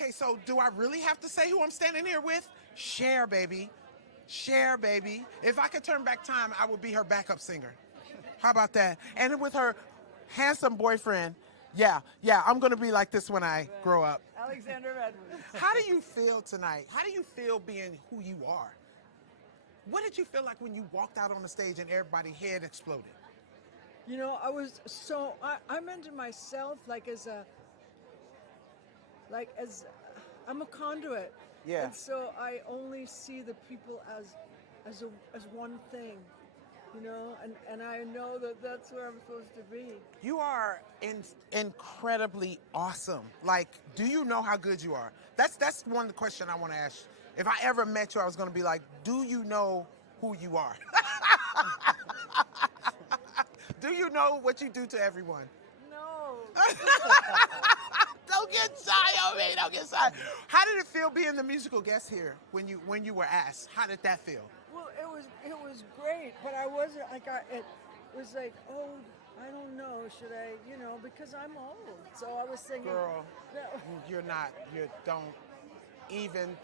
Okay, so do I really have to say who I'm standing here with? Cher, baby. Cher, baby. If I could turn back time, I would be her backup singer. How about that? And with her handsome boyfriend. Yeah, I'm going to be like this when I grow up. Alexander Edwards. How do you feel tonight? How do you feel being who you are? What did you feel like when you walked out on the stage and everybody's head exploded? You know, I meant to myself as I'm a conduit. Yeah. And so I only see the people as one thing, you know, and I know that that's where I'm supposed to be. You are incredibly awesome. Like, do you know how good you are? That's one question I want to ask. If I ever met you, I was going to be like, do you know who you are? Do you know what you do to everyone? No. Don't get shy on me. Don't get shy. How did it feel being the musical guest here when you were asked? How did that feel? Well, it was great, but I wasn't it was like, oh, I don't know, should I, you know, because I'm old. So I was thinking, Girl, no. you're not. You don't even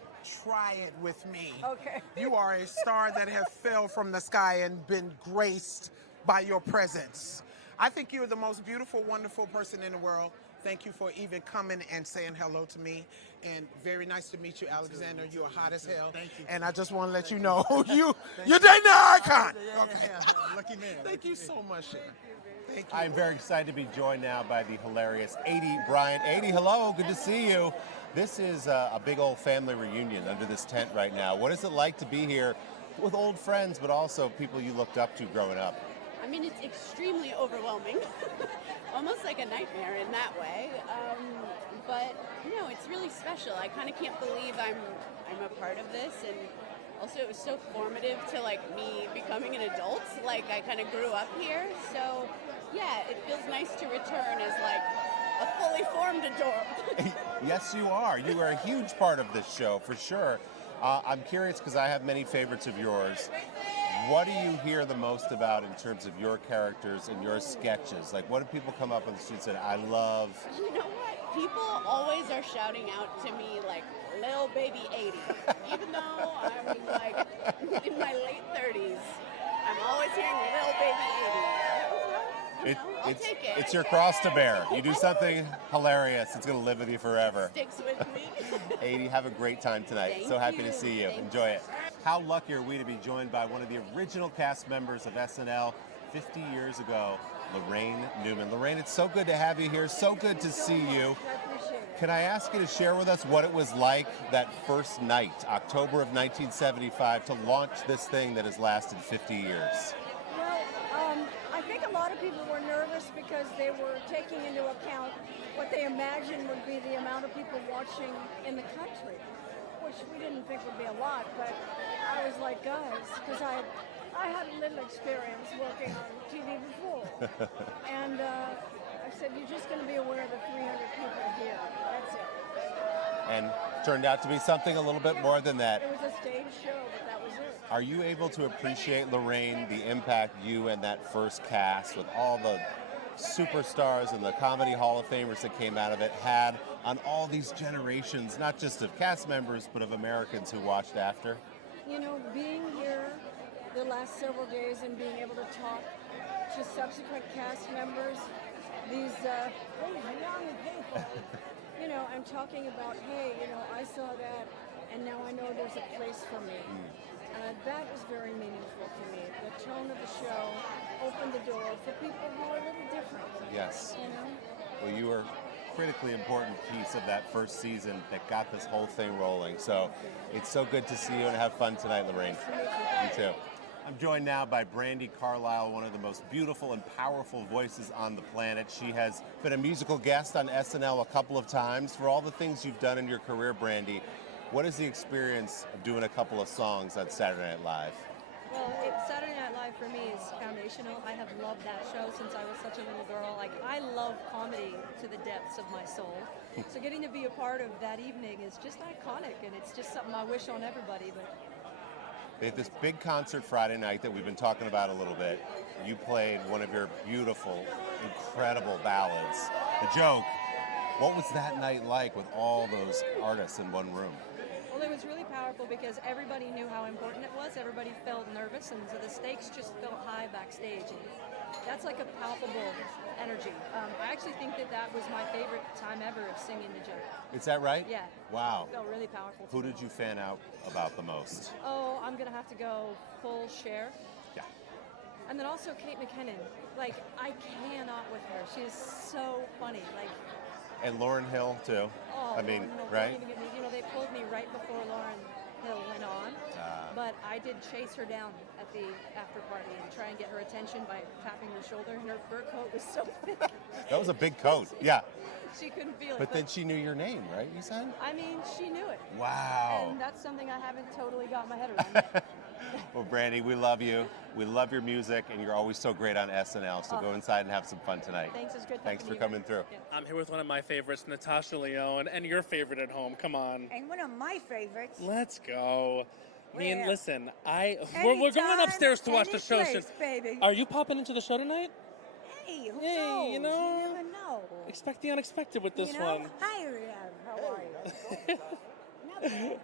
try it with me. Okay. You are a star that has fell from the sky and been graced by your presence. I think you're the most beautiful, wonderful person in the world. Thank you for even coming and saying hello to me. And very nice to meet you, Alexander. You're hot as hell. Thank you. And I just want to let you know you're dating an icon. Okay. Lucky man. Thank you so much, Cher. Thank you. I'm very excited to be joined now by the hilarious 80 Bryant. 80, hello, good to see you. This is a big old family reunion under this tent right now. What is it like to be here with old friends, but also people you looked up to growing up? I mean, it's extremely overwhelming, almost like a nightmare in that way. But no, it's really special. I kind of can't believe I'm a part of this, and also it was so formative to like me becoming an adult. Like I kind of grew up here, so yeah, it feels nice to return as like a fully formed adult. Yes, you are. You are a huge part of this show for sure. I'm curious because I have many favorites of yours. What do you hear the most about in terms of your characters and your sketches? Like, what do people come up on the street and say, I love? You know what? People always are shouting out to me like, Lil Baby 80. Even though I'm like in my late 30s, I'm always hearing Lil Baby 80. I'll take it. It's your cross to bear. You do something hilarious, it's going to live with you forever. Sticks with me. 80, have a great time tonight. Thank so happy you. to see you. Thank Enjoy it. How lucky are we to be joined by one of the original cast members of SNL 50 years ago, Lorraine Newman. Lorraine, it's so good to have you here. So good to see you. I appreciate it. Can I ask you to share with us what it was like that first night, October of 1975, to launch this thing that has lasted 50 years? Well, I think a lot of people were nervous because they were taking into account what they imagined would be the amount of people watching in the country, which we didn't think would be a lot, but I was like, guys, because I had a little experience working on TV before, and I said, you're just going to be aware of the 300 people here, that's it. And turned out to be something a little bit more than that. It was a stage show, but that was it. Are you able to appreciate, Lorraine, the impact you and that first cast with all the superstars and the Comedy Hall of Famers that came out of it had on all these generations, not just of cast members, but of Americans who watched after? You know, being here the last several days and being able to talk to subsequent cast members, these young people, you know, and talking about, hey, you know, I saw that, and now I know there's a place for me. That was very meaningful to me. The tone of the show opened the door for people who are a little different. Yes. You know? Well, you were a critically important piece of that first season that got this whole thing rolling. So it's so good to see you and have fun tonight, Lorraine. You too. I'm joined now by Brandi Carlile, one of the most beautiful and powerful voices on the planet. She has been a musical guest on SNL a couple of times. For all the things you've done in your career, Brandi, what is the experience of doing a couple of songs on Saturday Night Live? Well, Saturday Night Live for me is foundational. I have loved that show since I was such a little girl. Like, I love comedy to the depths of my soul. So getting to be a part of that evening is just iconic, and it's just something I wish on everybody. But they had this big concert Friday night that we've been talking about a little bit. You played one of your beautiful, incredible ballads. The joke What was that night like with all those artists in one room? Well, it was really powerful because everybody knew how important it was. Everybody felt nervous, and so the stakes just felt high backstage. And that's like a palpable energy. I actually think that was my favorite time ever of singing the Jet. Is that right? Yeah. Wow. It felt really powerful. Who did you fan out about the most? Oh, I'm gonna have to go full Cher. Yeah. And then also Kate McKinnon. Like, I cannot with her. She's so funny. Like, And Lauryn Hill, too. oh, I mean, no, right? don't even get me. You know, they pulled me right before Lauryn Hill went on. But I did chase her down at the after party and try and get her attention by tapping her shoulder. And her fur coat was so thick. That was a big coat. Yeah. She couldn't feel it. But then she knew your name, right, you said? I mean, she knew it. Wow. And that's something I haven't totally got my head around yet. Well, Brandy, we love you. We love your music, and you're always so great on SNL. So go inside and have some fun tonight. Thanks, it's good Thanks for talking to coming you through. guys. Yeah. I'm here with one of my favorites, Natasha Lyonne, and your favorite at home. Come on. And one of my favorites. Let's go. I mean, Where? listen, we're going upstairs to watch the show. Anyplace, baby. Are you popping into the show tonight? Hey, who Hey, knows? you know. You never know. Expect the unexpected with this you know? one. Hi, Riyadh. How are you? Not bad.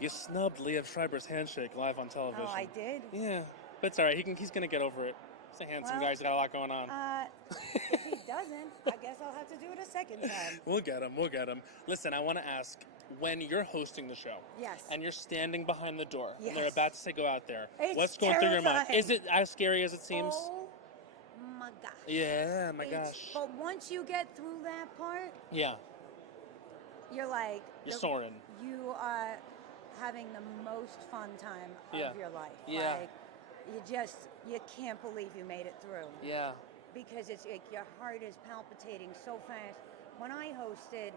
You snubbed Liev Schreiber's handshake live on television. Oh, I did? Yeah, but it's all right. He's gonna get over it. He's a handsome guy. He's got a lot going on. If he doesn't, I guess I'll have to do it a second time. We'll get him. We'll get him. Listen, I want to ask, when you're hosting the show, Yes. and you're standing behind the door, and they're Yes. about to say go out there, It's what's going through your mind? terrifying. Is it as scary as it seems? Oh my gosh. Yeah, my It's- gosh. But once you get through that part, Yeah, you're like... you're soaring. You are having the most fun time of Yeah. your life. Yeah. Like, you can't believe you made it through. Yeah. Because it's like your heart is palpitating so fast. When I hosted,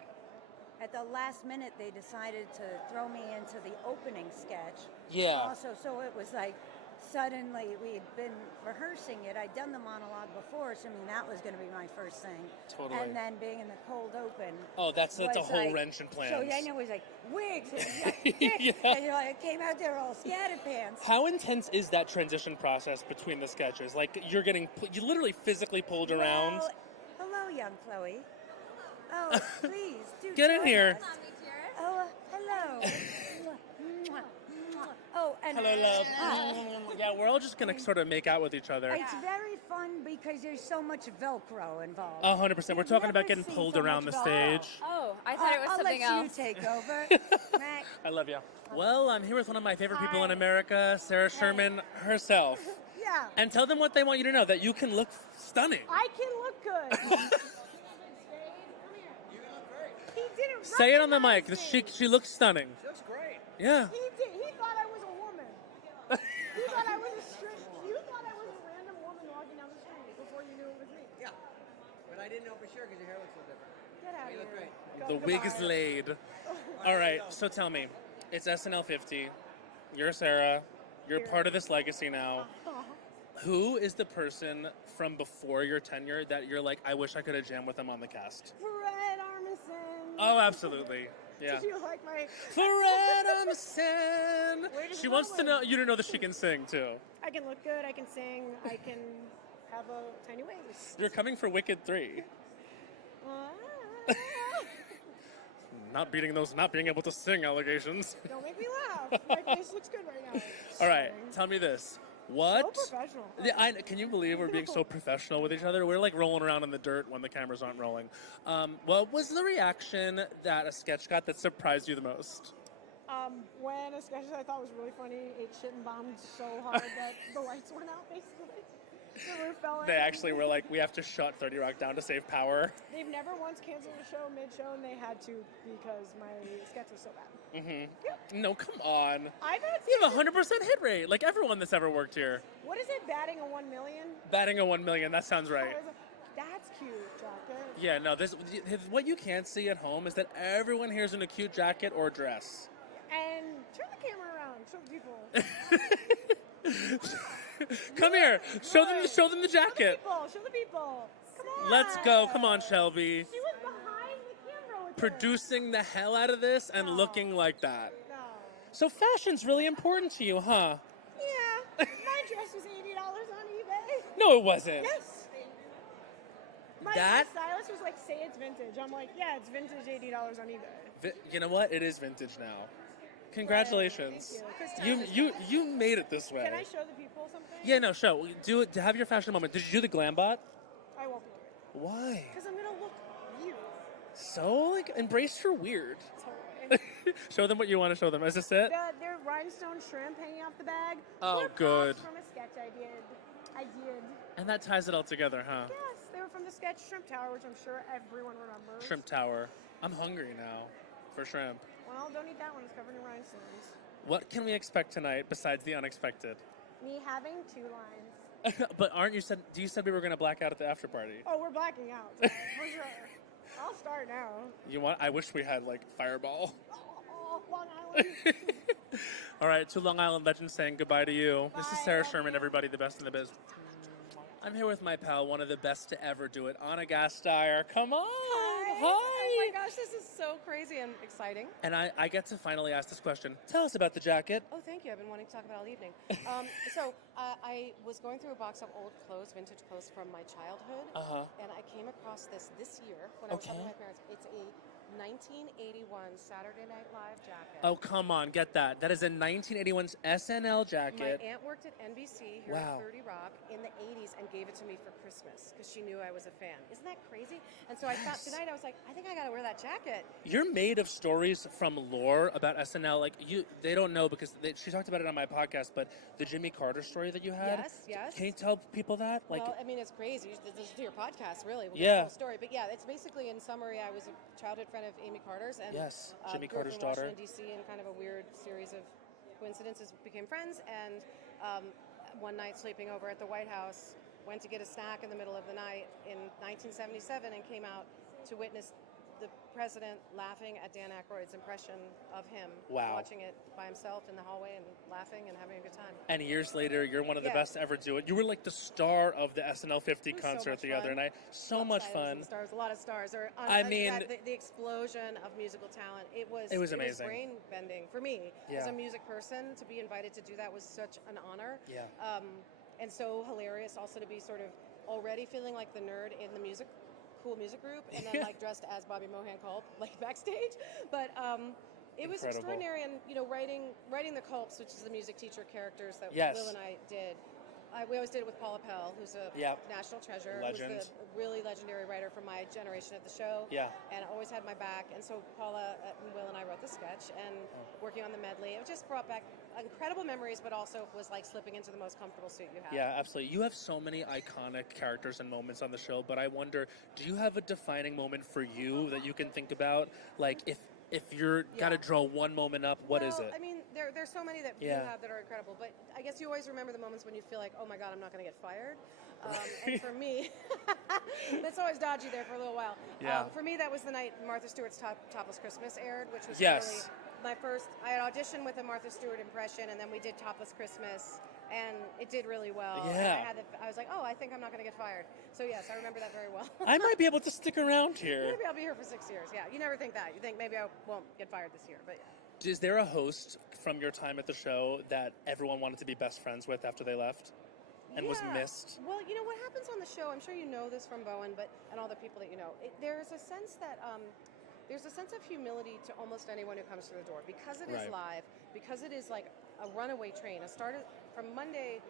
at the last minute they decided to throw me into the opening sketch. Yeah. Also, so it was like suddenly we'd been rehearsing it. I'd done the monologue before, assuming that was going to be my first thing. Totally. And then being in the cold open. Oh, that's a was whole like- wrench in plans. So yeah, I know it was like wigs and, Yeah. and you know, I came out there all scattered pants. How intense is that transition process between the sketches? Like, you literally physically pulled around. Well, hello, young Chloe. Oh, please do Get in join here. us. Oh, hello. Oh, and Hello, love. Yeah, we're all just gonna sort of make out with each other. it's very fun because there's so much Velcro involved. 100%. We're You've talking about never getting seen pulled so around much the Velcro. stage. Oh, I thought it was I'll something let else. you take over. Mac. I love you. Well, I'm here with one of my favorite people in America, Sarah Sherman herself. Yeah. And tell them what they want you to know, that you can look stunning. I can look good. He didn't Say it on the mic. recognize me. She looks stunning. She looks great. Yeah. He did. He thought I was a woman. He thought I was a straight. You thought I was a random woman walking down the street before you knew it was me. Yeah. But I didn't know for sure because your hair looks a little different. Get out You of look here. great. The wig is laid. All right, so tell me, it's SNL 50. You're Sarah. You're part of this legacy now. Who is the person from before your tenure that you're like, I wish I could have jammed with them on the cast? Fred Armisen. Oh, absolutely. Yeah. Did you like my? Fred Armisen. Where does She it wants go to with? know you to know that she can sing too. I can look good. I can sing. I can have a tiny waist. You're coming for Wicked 3. Not being able to sing allegations. Don't make me laugh. My face looks good right now. All right, tell me this. What? So professional. Yeah, can you believe we're being so professional with each other? We're like rolling around in the dirt when the cameras aren't rolling. What was the reaction that a sketch got that surprised you the most? When a sketch that I thought was really funny, it shit and bombed so hard that the lights went out, basically. The roof fell in. They actually were like, we have to shut 30 Rock down to save power. They've never once canceled a show mid-show, and they had to because my sketch was so bad. Mm-hmm. Yep. No, come on. I've had You have a 100% hit rate, like everyone that's ever worked here. What is it, batting a 1 million? Batting a 1 million, that sounds right. That's cute, jacket. Yeah, no, what you can't see at home is that everyone here's in a cute jacket or dress. And turn the camera around, show the people. Come here, show them the jacket. Show the people. Come on. Let's go, come on, Shelby. She was behind the camera with Producing the hell out of this and looking like that. No. So fashion's really important to you, huh? Yeah. My dress was $80 on eBay. No, it wasn't. Yes. My That- stylist was like, say it's vintage. I'm like, yeah, it's vintage, $80 on eBay. You know what? It is vintage now. Congratulations. Thank you. 'Cause You made it this way. Can I show the people something? Yeah, no, show. Do it. To have your fashion moment. Did you do the glam bot? I won't do it. Why? Because I'm gonna look weird. So like embrace your weird. Totally. Show them what you want to show them. Is this it? They're rhinestone shrimp hanging off the bag. Oh, They're good. props from a sketch I did. And that ties it all together, huh? Yes, they were from the sketch Shrimp Tower, which I'm sure everyone remembers. Shrimp Tower. I'm hungry now for shrimp. Well, don't eat that one. It's covered in rhinestones. What can we expect tonight besides the unexpected? Me having 2 lines. But aren't you said? You said we were gonna black out at the after party. Oh, we're blacking out. For sure. I'll start now. You want? I wish we had like Fireball. Oh, Long Island. All right, to Long Island legends saying goodbye to you. This is Bye, Sarah love Sherman, you. everybody, the best in the biz. I'm here with my pal, one of the best to ever do it, Anna Gasteyer. Come on, hi. Oh my gosh, this is so crazy and exciting. And I get to finally ask this question. Tell us about the jacket. Oh, thank you. I've been wanting to talk about it all evening. I was going through a box of old clothes, vintage clothes from my childhood, and I came across this year when I was helping my parents. It's a 1981 Saturday Night Live jacket. Oh, come on, get that. That is a 1981's SNL jacket. My aunt worked at NBC here Wow. at 30 Rock in the 80s and gave it to me for Christmas because she knew I was a fan. Isn't that crazy? And so I thought tonight, I was like, I think I got to wear that jacket. You're made of stories from lore about SNL. Like they don't know because she talked about it on my podcast. But the Jimmy Carter story that you had. Yes. Can you tell people that? Like, Well, I mean, it's crazy. You should listen to your podcast, really. We'll Yeah. get the whole story. But yeah, it's basically, in summary, I was a childhood friend of Amy Carter's. And, Yes, Jimmy grew up Carter's in daughter. Washington, D.C., and kind of a weird series of coincidences became friends. And one night sleeping over at the White House, went to get a snack in the middle of the night in 1977 and came out to witness the president laughing at Dan Aykroyd's impression of him, Wow. watching it by himself in the hallway and laughing and having a good time. and years later, you're one of the Yeah. best to ever do it. You were like the star of the SNL 50 It was so concert much the other fun. night. So Lots much of titles fun. and stars, a lot of stars. I mean- the explosion of musical talent. It was amazing. brain bending for me Yeah. as a music person. To be invited to do that was such an honor. Yeah. And so hilarious also to be sort of already feeling like the nerd in the cool music group, and then like dressed as Bobby Mohan Culp, like backstage. But it was Incredible. extraordinary, and writing the Culps, which is the music teacher characters that Yes. Will and I did. We always did it with Paula Pell, who's a Yep. national treasure, Legend. who's the really legendary writer from my generation at the show, Yeah. and always had my back. And so Paula and Will and I wrote the sketch, and working on the medley, it just brought back incredible memories, but also was like slipping into the most comfortable suit you have. Yeah, absolutely. You have so many iconic characters and moments on the show, but I wonder, do you have a defining moment for you that you can think about? Like, if you're got to Yeah. draw one moment up, what is Well, it? I mean, there's so many that you Yeah. have that are incredible, but I guess you always remember the moments when you feel like, oh my God, I'm not going to get fired. And for me, that's always dodgy there for a little while. Yeah. For me, that was the night Martha Stewart's Topless Christmas aired, which was Yes. really my first. I had auditioned with a Martha Stewart impression, and then we did Topless Christmas, and it did really well. And Yeah. I was like, oh, I think I'm not going to get fired. So yes, I remember that very well. I might be able to stick around here. Maybe I'll be here for 6 years. Yeah, you never think that. You think maybe I won't get fired this year, but yeah. Is there a host from your time at the show that everyone wanted to be best friends with after they left and was Yeah. missed? Well, you know what happens on the show. I'm sure you know this from Bowen, and all the people that you know. There's a sense that there's a sense of humility to almost anyone who comes through the door because it is Right. live, because it is like a runaway train. I started from Monday.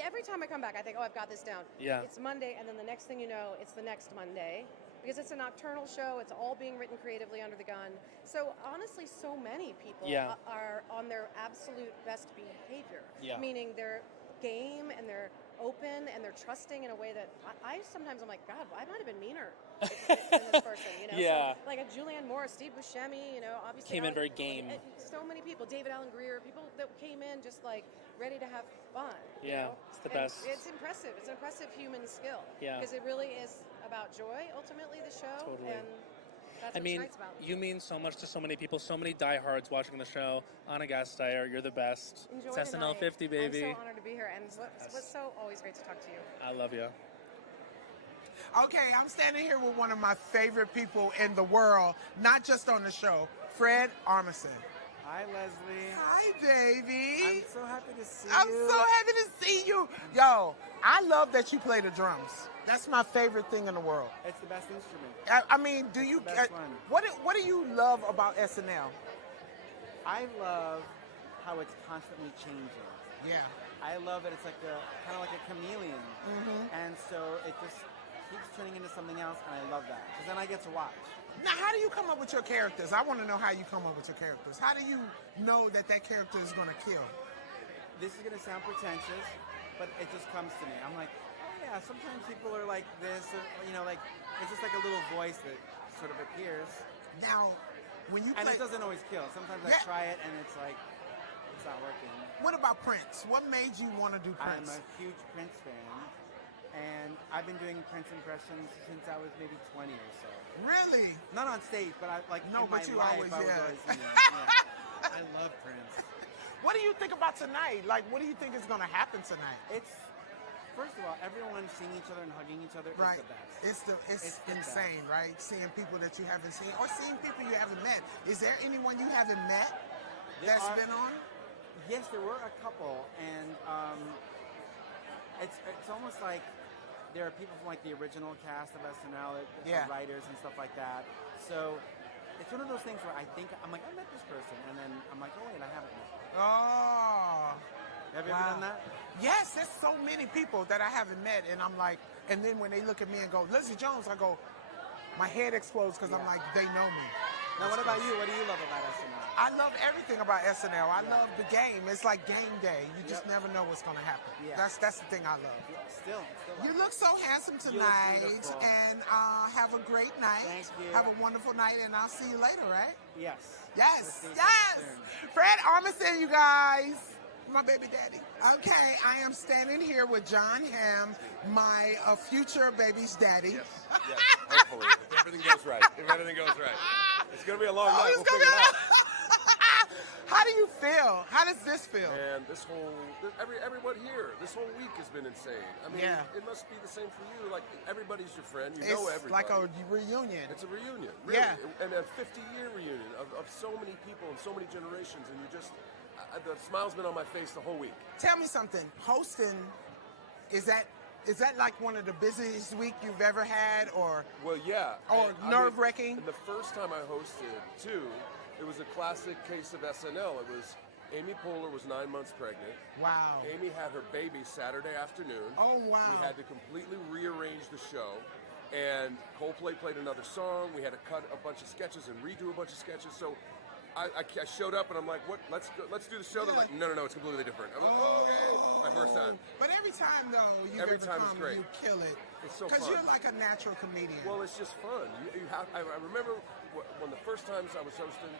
Every time I come back, I think, oh, I've got this down. Yeah. It's Monday, and then the next thing you know, it's the next Monday. Because it's a nocturnal show, it's all being written creatively under the gun. So honestly, so many people Yeah. are on their absolute best behavior. Yeah. Meaning they're game and they're open and they're trusting in a way that I sometimes I'm like, God, I might have been meaner than this person, you know? Yeah. So, like a Julianne Moore, Steve Buscemi, you know, obviously. Came in very game. So many people, David Allen Greer, people that came in just like ready to have fun. you Yeah, know? it's the And best. It's impressive. It's an impressive human skill. Yeah. Because it really is about joy, ultimately, the show. Totally. And that's I what mean, tonight's about. you mean so much to so many people, so many diehards watching the show. Anna Gasteyer, you're the best. Enjoy It's the SNL night. 50, baby. I'm so honored to be here, and what's so always great to talk to you. I love you. Okay, I'm standing here with one of my favorite people in the world, not just on the show, Fred Armisen. Hi, Leslie. Hi, baby. I'm so happy to see I'm you. so happy to see you. Yo, I love that you play the drums. That's my favorite thing in the world. It's the best instrument. I mean, do you? the best one. What do you love about SNL? I love how it's constantly changing. Yeah. I love that it's like kind of like a chameleon. And so it just keeps turning into something else, and I love that. Because then I get to watch. Now, how do you come up with your characters? I want to know how you come up with your characters. How do you know that character is going to kill? This is going to sound pretentious, but it just comes to me. I'm like, oh yeah, sometimes people are like this, or, like it's just like a little voice that sort of appears. Now, when you and play, it doesn't always kill. Sometimes I try it and it's like it's not working. What about Prince? What made you want to do Prince? I'm a huge Prince fan, and I've been doing Prince impressions since I was maybe 20 or so. Really? Not on stage, but in my but you life, always, I was yeah. always, yeah. I love Prince. What do you think about tonight? Like, what do you think is going to happen tonight? It's first of all, everyone seeing each other and hugging each other Right. is the best. It's the insane, best. right? Seeing people that you haven't seen or seeing people you haven't met. Is there anyone you haven't met that's been on? Yes, there were a couple, and it's almost like there are people from like the original cast of SNL, the writers and stuff like that. So it's one of those things where I'm like, I met this person, and then I'm like, oh wait, I haven't met. Oh. Have you ever done that? Yes, there's so many people that I haven't met, and I'm like, and then when they look at me and go, Leslie Jones, I go, my head explodes because I'm like, they know me. Now, what about you? What do you love about SNL? I love everything about SNL. I love the game. It's like game day. You just never know what's going to happen. Yeah. That's the thing I love. Still You look so handsome You look tonight, beautiful. and have a great night. Thank you. Have a wonderful night, and I'll see you later, right? Yes. Yes, We'll see each yes. other soon. Fred Armisen, you guys. My baby daddy. Okay, I am standing here with John Hamm, my future baby's daddy. Yes, hopefully. If everything goes right. It's going to be a long night. We'll figure it out. How do you feel? How does this feel? And everyone here, this whole week has been insane. I mean, it must be the same for you. Like, everybody's your friend. You know everybody. It's like a reunion. It's a reunion, really. Yeah. And a 50-year reunion of so many people and so many generations. And you just, the smile's been on my face the whole week. Tell me something. Hosting, is that like one of the busiest week you've ever had, or? Well, yeah. Or nerve-wracking? And the first time I hosted, too, it was a classic case of SNL. It was Amy Poehler was 9 months pregnant. Wow. Amy had her baby Saturday afternoon. Oh, wow. We had to completely rearrange the show. And Coldplay played another song. We had to cut a bunch of sketches and redo a bunch of sketches. So I showed up and I'm like, what? Let's do the show. They're like, no, it's completely different. I'm like, okay. My first time. But every time, though, Every time is great. you kill it. It's so fun. Because you're like a natural comedian. Well, it's just fun. I remember when the first times I was hosting,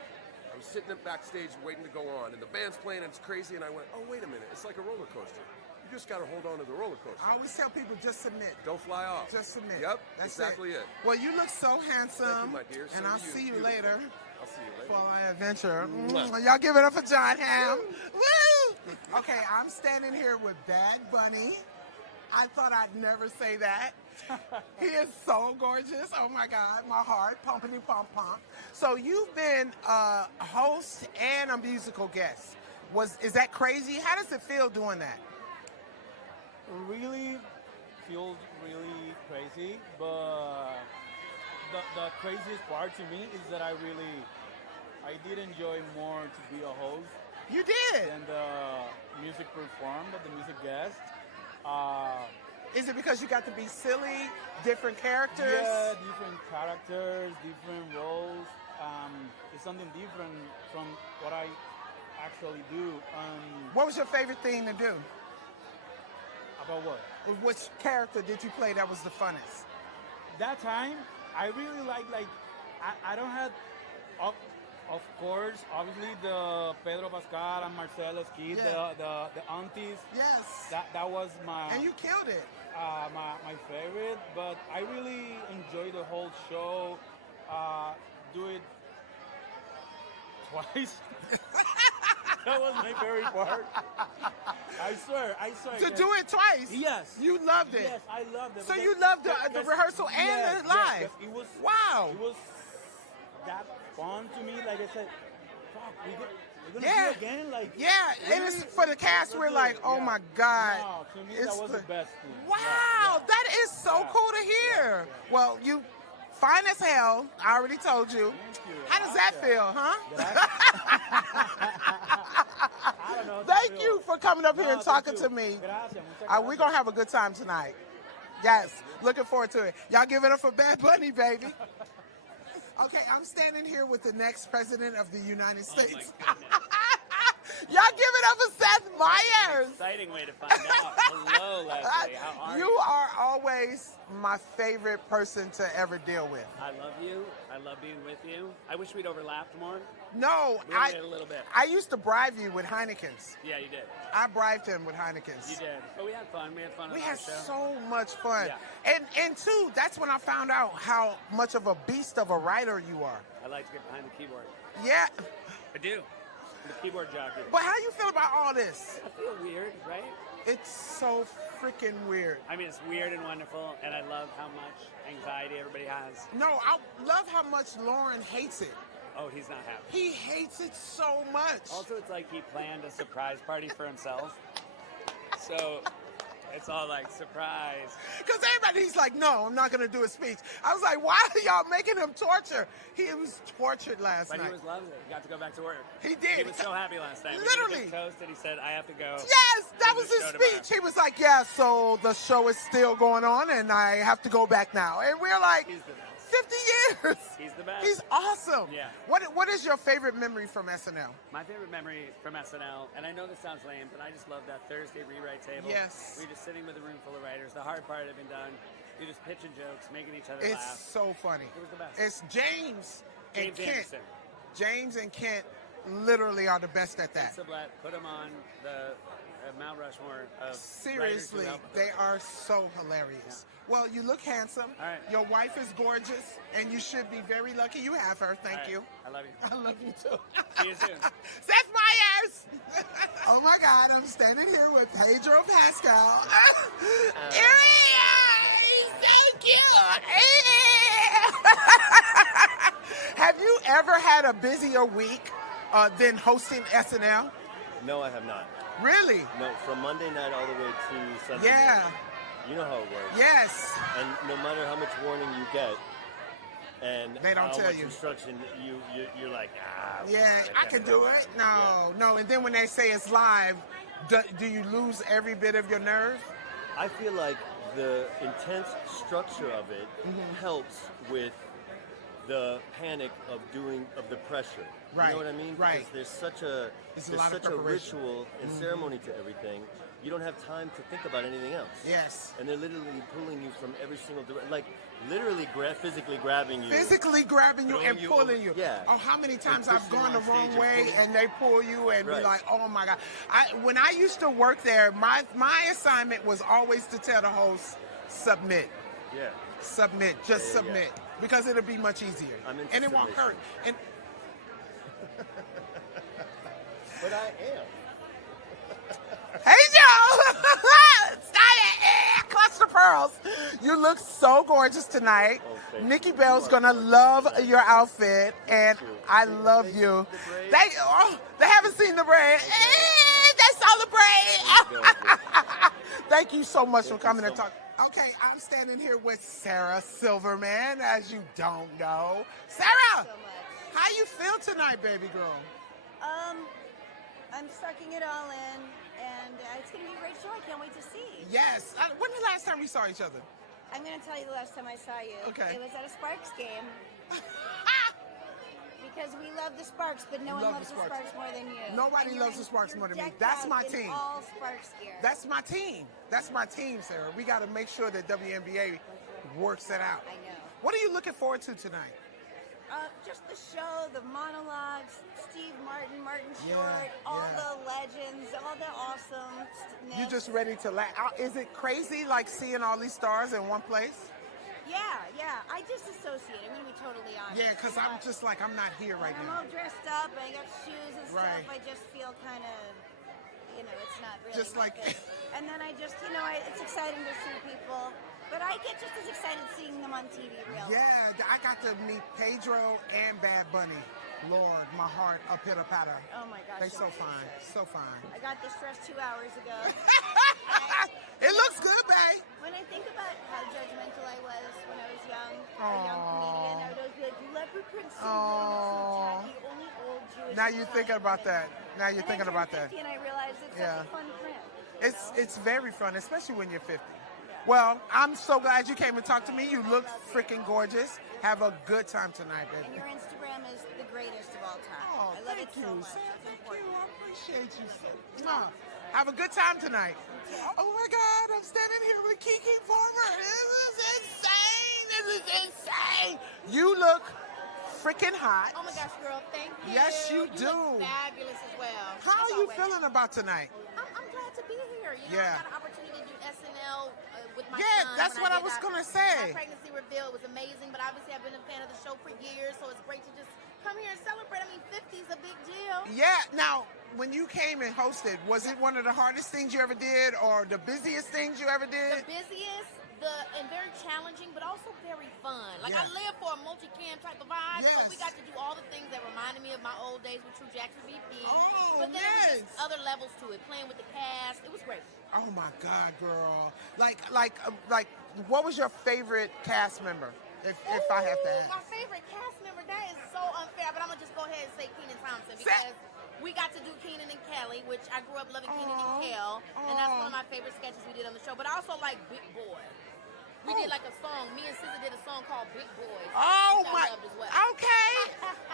I was sitting backstage waiting to go on, and the band's playing, and it's crazy, and I went, oh, wait a minute. It's like a roller coaster. You just got to hold on to the roller coaster. I always tell people, just submit. Don't fly off. Just submit. Yep, That's exactly it. Well, you look so handsome. Thank you, my dear. And So I'll do you. see you Beautiful. later. I'll see you later. For our adventure. Mwah. Y'all give it up for John Hamm. Woo! Okay, I'm standing here with Bad Bunny. I thought I'd never say that. He is so gorgeous. Oh my God, my heart pumpity pump pump. So you've been a host and a musical guest. Is that crazy? How does it feel doing that? Really feels really crazy, but the craziest part to me is that I did enjoy more to be a host. You did? Than the music performed, the music guest. Is it because you got to be silly, different characters? Yeah, different characters, different roles. It's something different from what I actually do. What was your favorite thing to do? About what? Which character did you play that was the funnest? That time, I really like I don't have, of course, obviously the Pedro Pascal and Marcela's kid, the aunties. Yes. That was my. And you killed it. My favorite, but I really enjoy the whole show. Do it twice. That was my favorite part. I swear. To do it twice? Yes. You loved it? Yes, I loved it. So you loved the rehearsal and the live? Yes, it was. Wow. It was that fun to me. Like I said, fuck, we're gonna Yeah. do it again? Like, Yeah, and it's really? for the cast. We're like, oh Yeah. my God. No, to me, It's that was the best thing. Wow, that is so cool to hear. Well, you fine as hell. I already told you. How does that feel, huh? I don't know. Thank you for coming up here and talking to me. We're going to have a good time tonight. Yes, looking forward to it. Y'all give it up for Bad Bunny, baby. Okay, I'm standing here with the next president of the United States. Y'all give it up for Seth Meyers. Exciting way to find out. Hello, Leslie. How are you? You are always my favorite person to ever deal with. I love you. I love being with you. I wish we'd overlapped more. No, We only did a little bit. I used to bribe you with Heineken's. Yeah, you did. I bribed him with Heineken's. You did. But we had fun. We had fun on We our had show. so much fun. Yeah. And too, that's when I found out how much of a beast of a writer you are. I like to get behind the keyboard. Yeah. I do. I'm a keyboard jockey. But how you feel about all this? I feel weird, right? It's so freaking weird. I mean, it's weird and wonderful, and I love how much anxiety everybody has. No, I love how much Lauren hates it. Oh, he's not happy. He hates it so much. Also, it's like he planned a surprise party for himself. So it's all like, surprise. Because he's like, no, I'm not going to do a speech. I was like, why are y'all making him torture? He was tortured last But night. he was loving it. He got to go back to work. He did. He was so happy last night. Literally. We toasted. He said, I have to go. Yes, that do was the his show speech. tomorrow. He was like, yeah, so the show is still going on and I have to go back now. And we're like, He's the best. 50 years. He's the best. He's awesome. Yeah. What is your favorite memory from SNL? My favorite memory from SNL, and I know this sounds lame, but I just love that Thursday rewrite table. Yes. We're just sitting with a room full of writers. The hard part had been done. You're just pitching jokes, making each other It's laugh. so funny. It was the best. It's James and James Kent. Anderson. James and Kent literally are the best at that. Sublette, put them on the Mount Rushmore of Seriously, writers who helped. they are so hilarious. Well, you look handsome. All right. Your wife is gorgeous, and you should be very lucky you have her. Thank All right. you. I love you. I love you too. See you soon. Seth Meyers! Oh my God, I'm standing here with Pedro Pascal. Here he is! So cute! Have you ever had a busier week than hosting SNL? No, I have not. Really? No, from Monday night all the way to Sunday Yeah. morning. You know how it works. Yes. And no matter how much warning you get, and They don't how tell much you. instruction, you're like, Yeah, I can't can do do that. it. No. And then when they say it's live, do you lose every bit of your nerve? I feel like the intense structure of it Mm-hmm. helps with the panic of the pressure. Right, You know what I mean? right. Because there's such a It's a there's lot of such a preparation. ritual and Mhm. ceremony to everything. You don't have time to think about anything else. Yes. And they're literally pulling you from every single direction, like literally physically grabbing you. Physically grabbing you throwing and pulling you. Yeah. Oh, how many times And I've pushing gone you the on wrong stage and way pulling- and they pull you and be Right. like, oh my God. When I used to work there, my assignment was always to tell the host, submit. Yeah. Submit. Just Yeah. submit. Because it'll be much easier. I'm into And it won't hurt. submission. And But I am. Hey, Joe! Stop it! Cluster pearls. You look so gorgeous tonight. thank Nikki you. Bell's You are gonna love your outfit, and I love you. They haven't seen the braid. They saw the braid. Thank you so much for coming and talking. Okay, I'm standing here with Sarah Silverman, as you don't know. Sarah, how you feel tonight, baby girl? I'm sucking it all in, and it's going to be a great show. I can't wait to see. Yes. When the last time we saw each other? I'm going to tell you the last time I saw you. Okay. It was at a Sparks game. Because we love the Sparks, but no one Love loves the the Sparks. Sparks more than you. Nobody And you're loves the Sparks more than me. decked That's out my in team. all Sparks gear. That's my team. That's my team, Sarah. We got to make sure that WNBA works it out. I know. What are you looking forward to tonight? Just the show, the monologues, Steve Martin, Martin Yeah, Short, all yeah. the legends, all the awesomeness. You just ready to laugh? Is it crazy, like seeing all these stars in one place? Yeah. I disassociate. I'm going to be totally honest. Yeah, because I'm just like, I'm not here right I'm now. all dressed up, and I got shoes and stuff. Right. I just feel kind of, it's not really Just my like- thing. And then I just, it's exciting to see people. But I get just as excited seeing them on TV real. Yeah, I got to meet Pedro and Bad Bunny. Lord, my heart a pitter patter. Oh my gosh. They so I'm fine, obsessed. so fine. I got this dress 2 hours ago. It looks good, babe. When I think about how judgmental I was when I was young, a young comedian, I would always be like, leopard print suit, tacky, only old Jewish. Now you're thinking about that. Now you're thinking about that. And I realized it's such a fun print. It's very fun, especially when you're 50. Well, I'm so glad you came and talked to me. You look freaking gorgeous. Have a good time tonight, And baby. your Instagram is the greatest of all time. Oh, I love thank it so you. much. Seth, It's thank important. you. I appreciate you, Seth. Mwah. Have a good time tonight. Oh my God, I'm standing here with Keke Palmer. This is insane. This is insane. You look freaking hot. Oh my gosh, girl, thank you. Yes, you do. Look fabulous as well. How As are you always. feeling about tonight? I'm glad to be here. You know, Yeah. I got an opportunity to do SNL with my Yeah, son. that's when what I did was that. gonna say. My pregnancy reveal was amazing, but obviously I've been a fan of the show for years, so it's great to just come here and celebrate. I mean, 50 is a big deal. Yeah. Now, when you came and hosted, was it one of the hardest things you ever did, or the busiest things you ever did? The busiest, and very challenging, but also very fun. Like, Yeah. I live for a multi-cam type of vibe, so Yes. we got to do all the things that reminded me of my old days with True Jackson VP. Oh, but then it was yes. just other levels to it, playing with the cast. It was great. Oh my God, girl! Like, what was your favorite cast member? If I have to ask. My favorite cast member, that is so unfair, but I'm gonna just go ahead and say Kenan Thompson because we got to do Kenan and Kelly, which I grew up loving Kenan and Kel, and that's one of my favorite sketches we did on the show. But I also like Big Boy. We did like a song. Me and SZA did a song called Big Boys. Oh which my! I loved as well. Okay,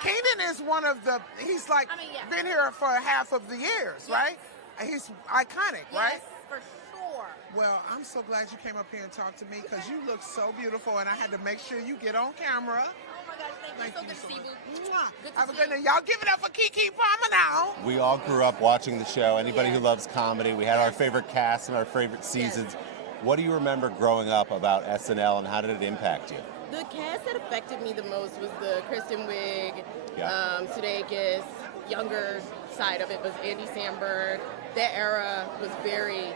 Kenan is one of the. He's like I mean, yeah. been here for half of the years, right? He's iconic, right? Yes, for sure. Well, I'm so glad you came up here and talked to me because you look so beautiful, and I had to make sure you get on camera. Oh my gosh, thank you. So good to see you. Mwah. Good to Have a see good you. night. Y'all give it up for Keke Palmer now. We all grew up watching the show. Anybody who loves comedy, we had our favorite cast and our favorite seasons. What do you remember growing up about SNL, and how did it impact you? The cast that affected me the most was the Kristen Wiig, Yeah. Sudeikis, younger side of it was Andy Samberg. That era was very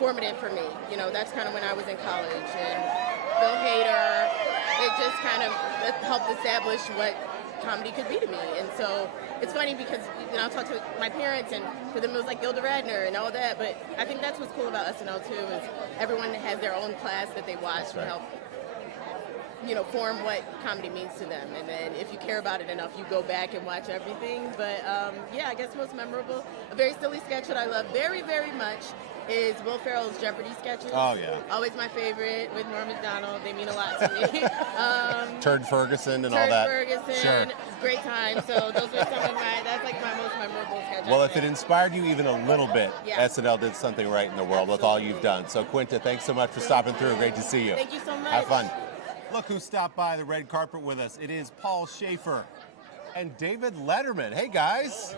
formative for me. You know, that's kind of when I was in college. And Bill Hader, it just kind of helped establish what comedy could be to me. And so it's funny because, you know, I talked to my parents, and for them it was like Gilda Radner and all that. But I think that's what's cool about SNL too, is everyone has their own class that they watch and help, you know, form what comedy means to them. And then if you care about it enough, you go back and watch everything. But yeah, I guess most memorable, a very silly sketch that I love very, very much is Will Ferrell's Jeopardy sketches. Oh, yeah. Always my favorite with Norm Macdonald. They mean a lot to me. Turd Ferguson and all Turd that. Ferguson, Sure. great time. So those were some of that's like my most memorable sketches. Well, if it inspired you even a little bit, Yeah. SNL did something right in the world with all you've done. So, Quinta, thanks so much for stopping through. Great to see you. Thank you so much. Have fun. Look who stopped by the red carpet with us. It is Paul Schaefer and David Letterman. Hey, guys.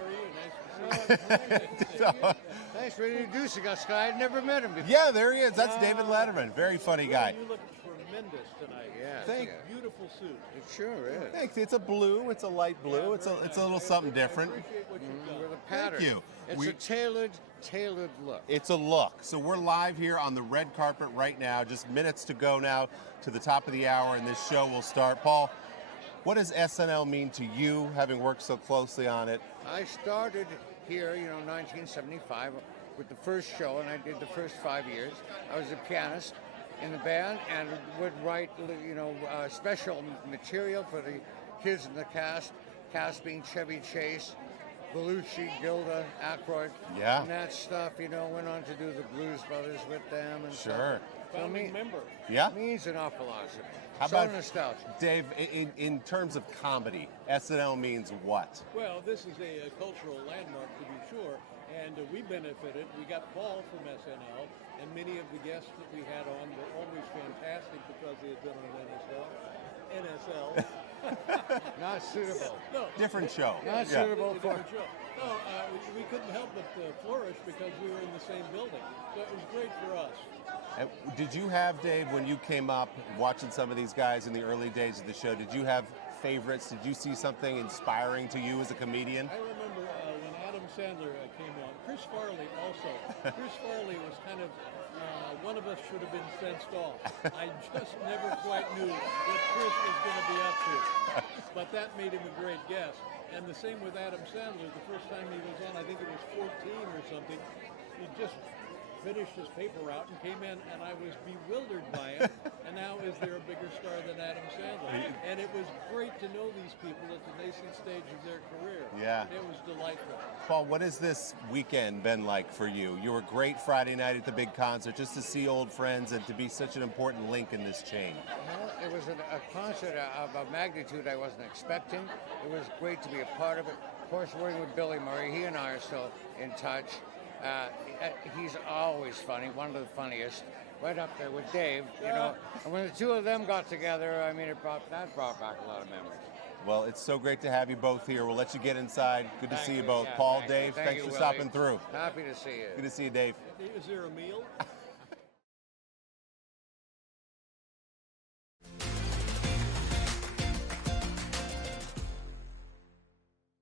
Thanks for introducing us, guy. I'd never met him before. Yeah, there he is. That's David Letterman. Very funny guy. You look tremendous tonight. Yeah. Thank Beautiful suit. It sure is. Thanks. It's a blue. It's a light blue. It's a little something different. With a Thank pattern. you. It's a tailored look. It's a look. So we're live here on the red carpet right now. Just minutes to go now to the top of the hour, and this show will start. Paul, what does SNL mean to you, having worked so closely on it? I started here, 1975 with the first show, and I did the first 5 years. I was a pianist in the band and would write, special material for the kids in the cast being Chevy Chase, Belushi, Gilda, Aykroyd. Yeah. And that stuff, went on to do the Blues Brothers with them. And Sure. So Member. Yeah? Means an awful lot to me. How So about nostalgic. Dave? In terms of comedy, SNL means what? Well, this is a cultural landmark to be sure, and we benefited. We got Paul from SNL, and many of the guests that we had on were always fantastic because they had been on NSL. Not suitable. No. Different show. Not Yeah. suitable for. Different show. No, we couldn't help but flourish because we were in the same building. So it was great for us. Did you have, Dave, when you came up watching some of these guys in the early days of the show, did you have favorites? Did you see something inspiring to you as a comedian? I remember when Adam Sandler came on. Chris Farley also. Chris Farley was kind of, one of us should have been fenced off. I just never quite knew what Chris was going to be up to. but that made him a great guest. And the same with Adam Sandler. The first time he was on, I think it was 14 or something, he just finished his paper route and came in, and I was bewildered by him. And now is there a bigger star than Adam Sandler? And it was great to know these people at the nascent stage of their career. Yeah. It was delightful. Paul, what has this weekend been like for you? You were great Friday night at the big concert, just to see old friends and to be such an important link in this chain. Well, it was a concert of a magnitude I wasn't expecting. It was great to be a part of it. Of course, working with Billy Murray, he and I are still in touch. He's always funny, one of the funniest, right up there with Dave, you know. And when the two of them got together, I mean, that brought back a lot of memories. Well, it's so great to have you both here. We'll let you get inside. Good to see you both. Yeah, Paul, thank Dave, you. thanks for Willie. stopping through. Happy to see you. Is there a meal?